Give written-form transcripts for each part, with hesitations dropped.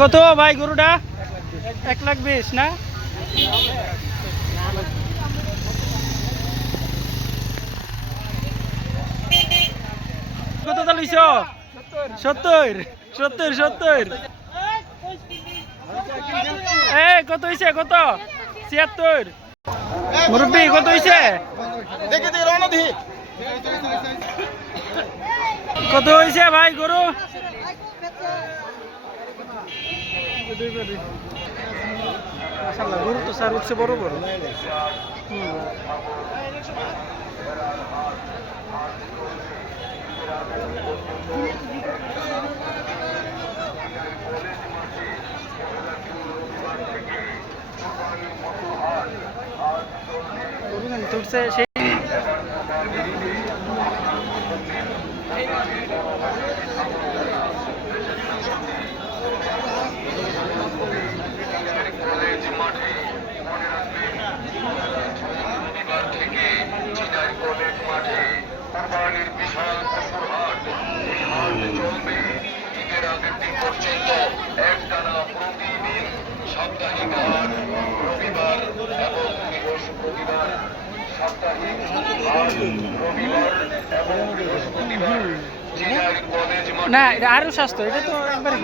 কত ভাই গরুটা? 1,20,000 না? কত তালিশ? 70 70 70। কত হয়েছে? কত? 76। মুরব্বী কত হয়েছে? কত হয়েছে ভাই গরু? গরু তো স্যার উঠছে বড় বড়। উঠছে সেই না, এটা আরো স্বাস্থ্য, এটা তো একবারে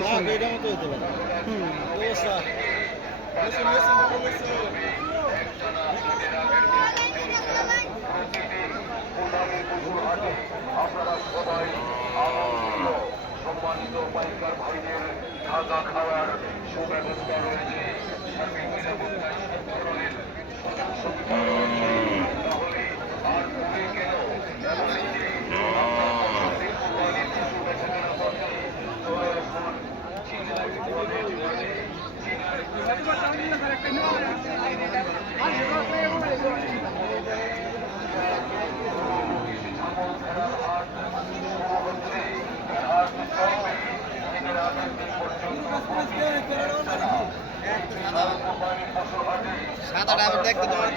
সম্মানিত পাইকার ভাইদের থাকা খাওয়ার সুব্যবস্থা রয়েছে। সাদাটা দেখতে তোমার